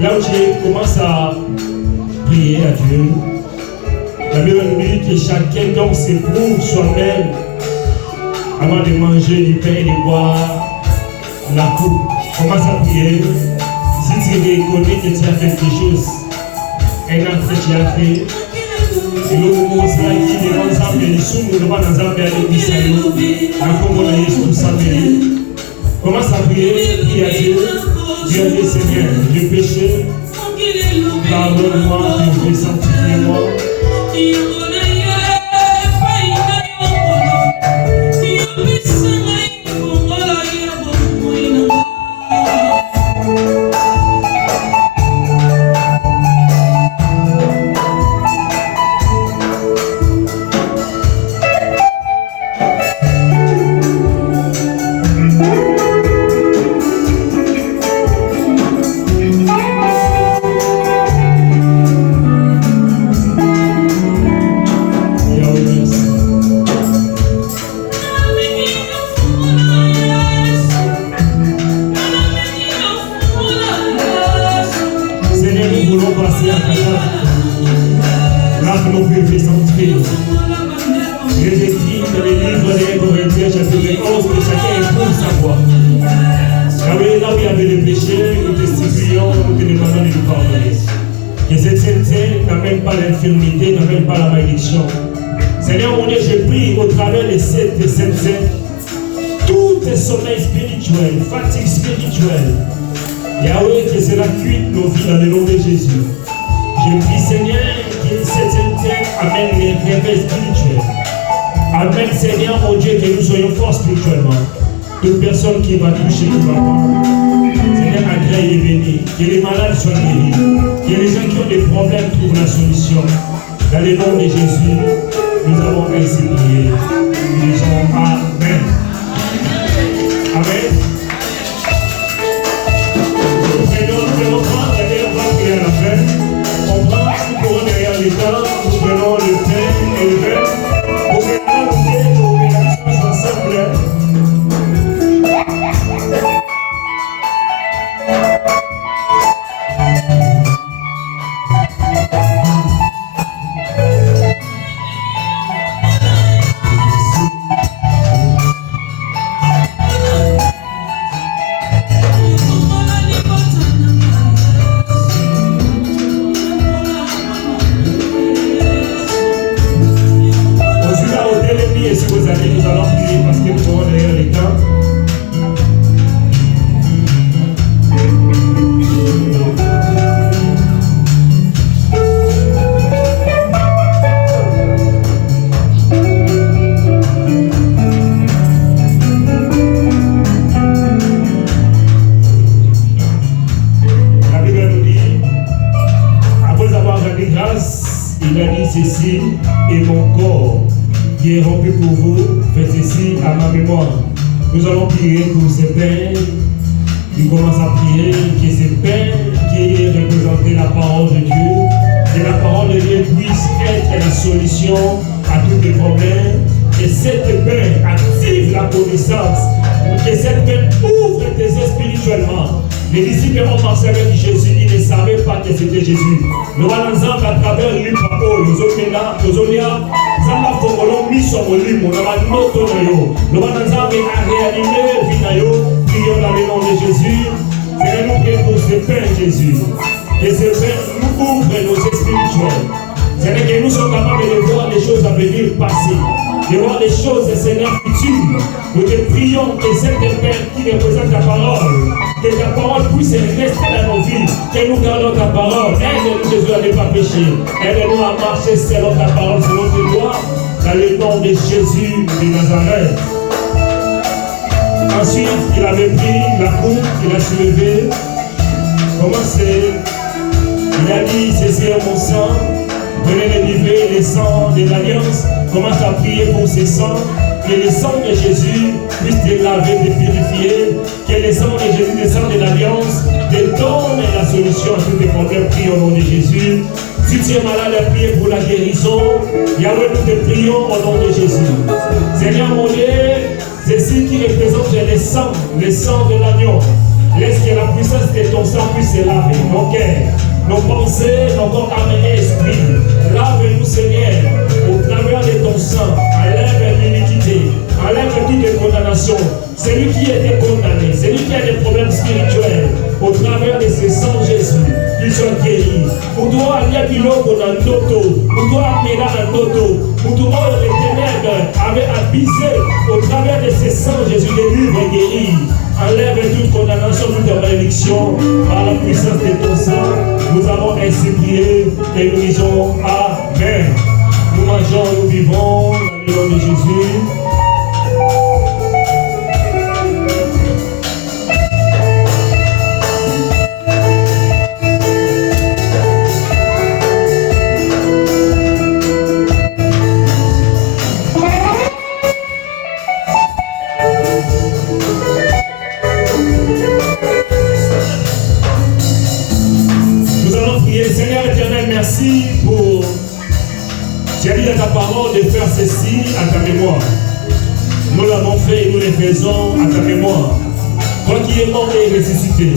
là où tu commences à prier à Dieu, la Bible nous dit que chacun donc s'éprouve soi-même avant de manger du pain et de boire la coupe. Commence à prier. Si tu reconnais que tu as fait quelque chose, un acte que tu as fait, et le moment où tu as dit que nous avons des sous, nous avons des amis, commence à prier, prie à Dieu. Dieu a dit Seigneur, je péché, pardonne-moi, je vais sanctifier-moi. Seigneur mon Dieu, je prie au travers des Saintes, tout est sommeil spirituel, fatigue spirituelle. Yahweh, que cela quitte nos vies dans le nom de Jésus. Je prie Seigneur que cette sainteté amène les réveils spirituels. Amène Seigneur mon Dieu que nous soyons forts spirituellement. Toute personne qui va toucher, qui va voir. Seigneur, agrée et béni. Que les malades soient guéris. Que les gens qui ont des problèmes trouvent la solution. Dans le nom de Jésus, nous avons ainsi prié. Nous disons Amen. Amen. Nous prenons prendre, d'ailleurs, on va prier à la fin. On prend une couronne derrière l'État, nous prenons le pain et le verre. Pour que nous bénissions ensemble. Et mon corps qui est rempli pour vous, faites ceci à ma mémoire. Nous allons prier pour ces pères qui commencent à prier, que ces pères qui représentent la parole de Dieu, que la parole de Dieu puisse être la solution à tous les problèmes, que cette paix active la connaissance, que cette paix ouvre tes yeux spirituellement. Les disciples ont marché avec Jésus, ils ne savaient pas que c'était Jésus. Nous allons ensemble à travers l'Impapo, nous sommes là, nous sommes là, Zamba Fongolo, Miso Molimo, nous allons noter Nayo. Nous allons ensemble à réanimer Vinayo, prions dans le nom de Jésus. Seigneur, nous prions pour ce Père Jésus. Que ce Père nous ouvre nos yeux spirituels. Seigneur, que nous sommes capables de voir les choses à venir passer, de voir les choses, Seigneur, futures. Nous te prions que cette Père qui représente ta parole, que ta parole puisse rester dans nos vies, que nous gardons ta parole. Aide-nous, Jésus, à ne pas pécher. Aide-nous à marcher selon ta parole, selon tes lois, dans le nom de Jésus de Nazareth. Ensuite, il avait pris la coupe, il a soulevé. Comment c'est? Il a dit, ceci est mon sang. Venez livrer les sangs de l'Alliance. Commence à prier pour ces sangs. Que le sang de Jésus puisse te laver, te purifier. Que le sang de Jésus, le sang de l'Alliance, te donne la solution à tous tes problèmes. Prie au nom de Jésus. Si tu es malade, priez pour la guérison. Yahweh, nous te prions au nom de Jésus. Seigneur mon Dieu, ceci qui représente le sang de l'agneau. Laisse que la puissance de ton sang puisse laver nos cœurs, nos pensées, nos corps, âme et esprit. Lave-nous, Seigneur, au travers de ton sang. Enlève l'iniquité, enlève toute condamnation. Celui qui était condamné, celui qui a des problèmes spirituels, au travers de ce sang Jésus, qu'il soit guéri. Pour toi, il y a du logo dans l'auto. Pour toi, il y a dans l'auto. Pour toi, les ténèbres avaient abusé au travers de ce sang Jésus de vivre et guéri. Enlève toute condamnation, toute malédiction par la puissance de ton sang. Nous avons ainsi prié et nous disons Amen. Nous mangeons, nous vivons dans le nom de Jésus. Merci pour, tu as dit dans ta parole de faire ceci à ta mémoire. Nous l'avons fait et nous le faisons à ta mémoire. Toi qui es mort et ressuscité,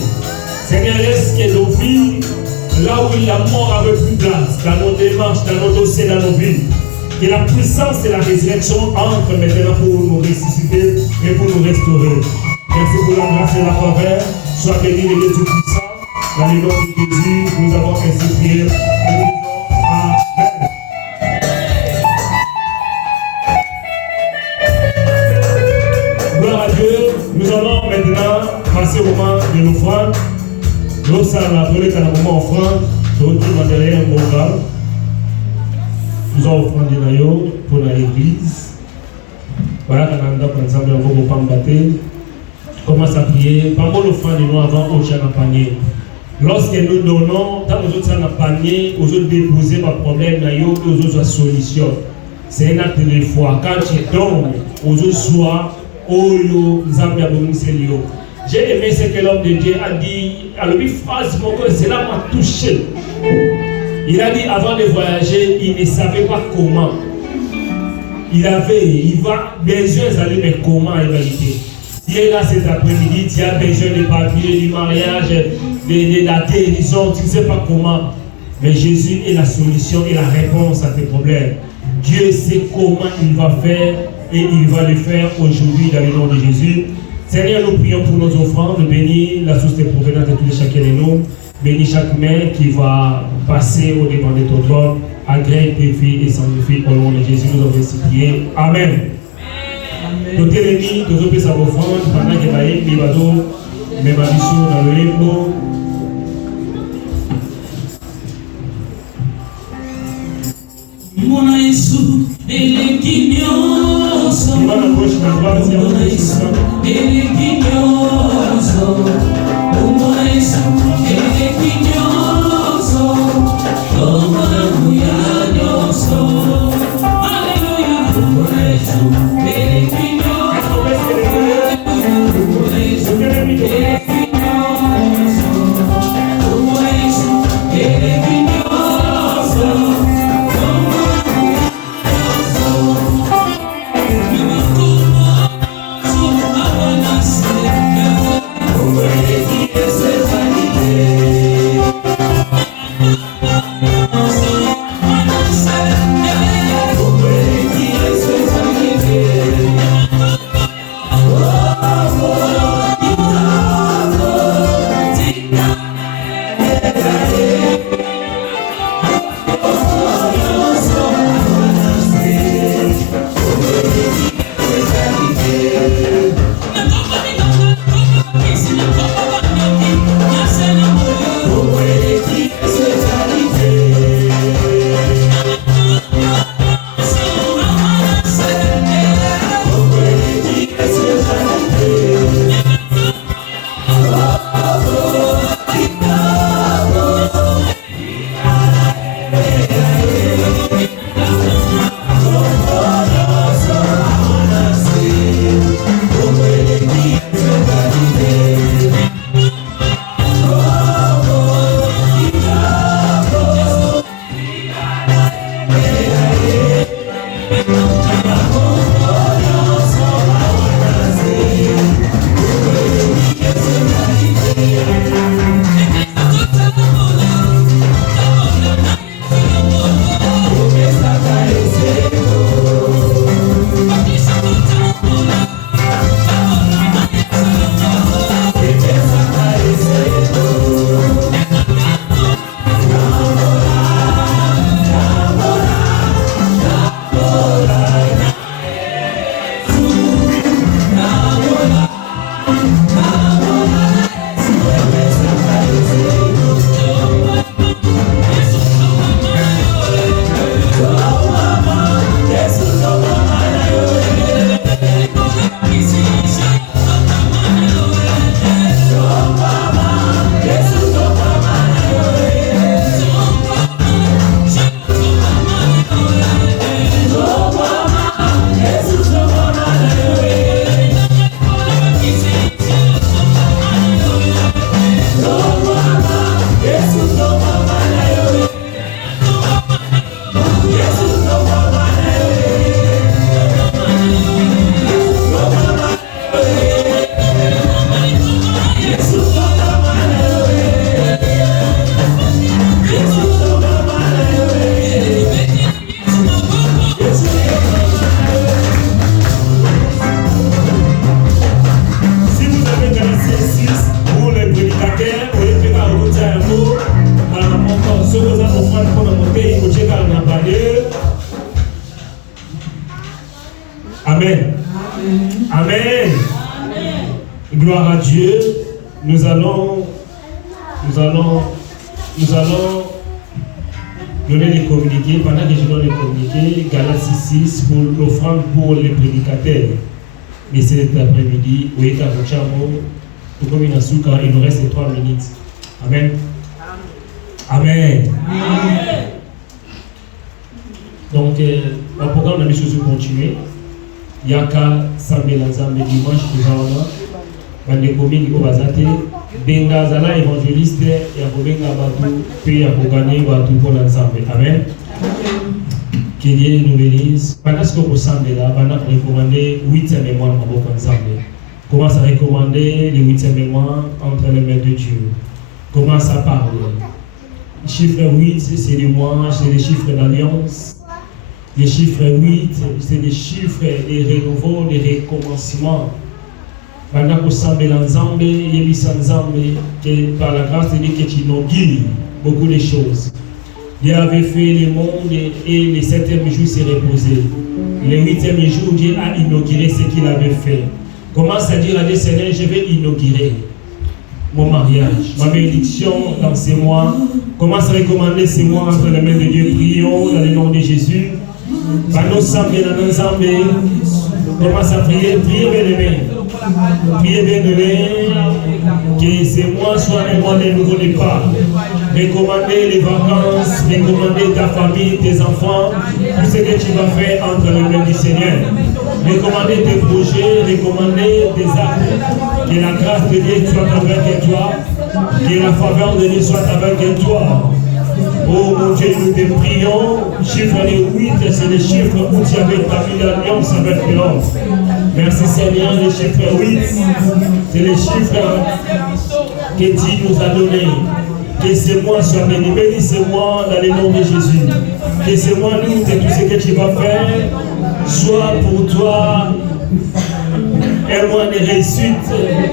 Seigneur, laisse que nos vies, là où la mort avait plus place, dans nos démarches, dans nos dossiers, dans nos vies, que la puissance de la résurrection entre maintenant pour nous ressusciter et pour nous restaurer. Merci pour la grâce et la faveur. Sois béni le Dieu Tout-Puissant. Dans le nom de Jésus, nous avons ainsi prié. Gloire à Dieu. Nous allons maintenant passer au moment de l'offrande. Nous allons un moment offrande. Nous retournons derrière un programme. Nous allons offrande pour l'église. Voilà, quand on a ensemble, on va combattre. Commence à prier. Par contre, l'offrande, nous avons au chien à panier. Lorsque nous donnons, tant aux autres ça n'a panier, aux autres déposer ma problème, aux autres solution. C'est un acte de foi. Quand tu donnes, aux autres soient, j'ai aimé ce que l'homme de Dieu a dit. Alors, une phrase, mon cœur, cela m'a touché. Il a dit avant de voyager, il ne savait pas comment. Il va besoin d'aller, mais comment en réalité? Si est là cet après-midi, tu as besoin de papiers, du mariage, de la guérison, tu ne sais pas comment. Mais Jésus est la solution et la réponse à tes problèmes. Dieu sait comment il va faire et il va le faire aujourd'hui dans le nom de Jésus. Seigneur, nous prions pour nos offrandes. Bénis la source de provenance de tous et chacun de nous. Bénis chaque main qui va passer au devant de ton trône. Agrée, tes filles et sanctifie au nom de Jésus. Nous avons ainsi prié. Amen. Nous sommes réunis, nous avons fait sa offrande pendant que Baïm, Bibado, Mébabissou dans le limbo. Mon Jésus, il est guignoso. Il va la gauche, la droite, il y a un Jésus, il est guignoso. Mon Jésus, il est guignoso. Como orgulloso. Alléluia. Mon Jésus, il est guignoso. Yes. Amen. Gloire à Dieu. Nous allons donner les communiqués. Pendant que je donne les communiqués, Galates 6 pour l'offrande pour les prédicateurs. Mais cet après-midi, il nous reste 3 minutes. Amen. Amen. Donc, le programme de la mission continue. Il y a qu'à samedi dimanche, nous allons communes qui vont Benga Zala évangéliste, il y a Benga Batou, puis il y a gagner Batou pour l'ensemble. Amen. Que Dieu nous bénisse. Pendant ce que vous semblez là, on a recommandé 8e mémoire pour vous ensemble. Commence à recommander les 8e mémoires entre les mains de Dieu. Commence à parler. Le chiffre 8, c'est les mois, c'est les chiffres d'alliance. Les chiffres 8, c'est les chiffres des renouveaux, des recommencements. Pendant que vous semblez ensemble, il y a ensemble que par la grâce de Dieu que tu inaugures beaucoup de choses. Dieu avait fait le monde et le 7e jour s'est reposé. Le 8e jour, Dieu a inauguré ce qu'il avait fait. Commence à dire à Dieu, Seigneur, je vais inaugurer mon mariage, ma bénédiction dans ces mois. Commence à recommander ces mois entre les mains de Dieu. Prions dans le nom de Jésus. Pendant que nous sommes commence à prier, priez bien-aimé. Priez bien-aimé, que ces mois soient un mois de nouveau départ. Recommandez les vacances, recommandez ta famille, tes enfants, tout ce que tu vas faire entre les mains du Seigneur. Recommandez tes projets, recommandez tes actes. Que la grâce de Dieu soit avec toi, que la faveur de Dieu soit avec toi. Oh mon Dieu, nous te prions. Chiffre 8, c'est le chiffre où tu avais établi l'alliance avec l'homme. Merci Seigneur, le chiffre 8, c'est le chiffre que Dieu nous a donné. Que ce mois soit béni. Bénis ce mois dans le nom de Jésus. Que ce mois, nous, que tout ce que tu vas faire soit pour toi un mois de réussite,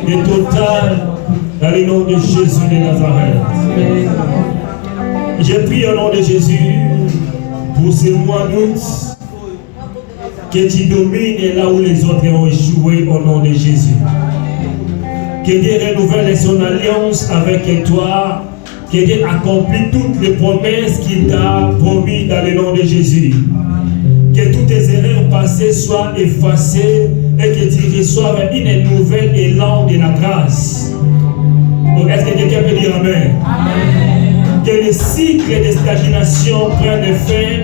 de total, dans le nom de Jésus de Nazareth. Je prie au nom de Jésus pour ce mois d'août, que tu domines là où les autres ont échoué au nom de Jésus. Que Dieu renouvelle son alliance avec toi, que Dieu accomplit toutes les promesses qu'il t'a promis dans le nom de Jésus. Que toutes tes erreurs passées soient effacées et que tu reçoives une nouvelle élan de la grâce. Est-ce que quelqu'un peut dire Amen? Amen. Que le cycle de stagnation prenne fin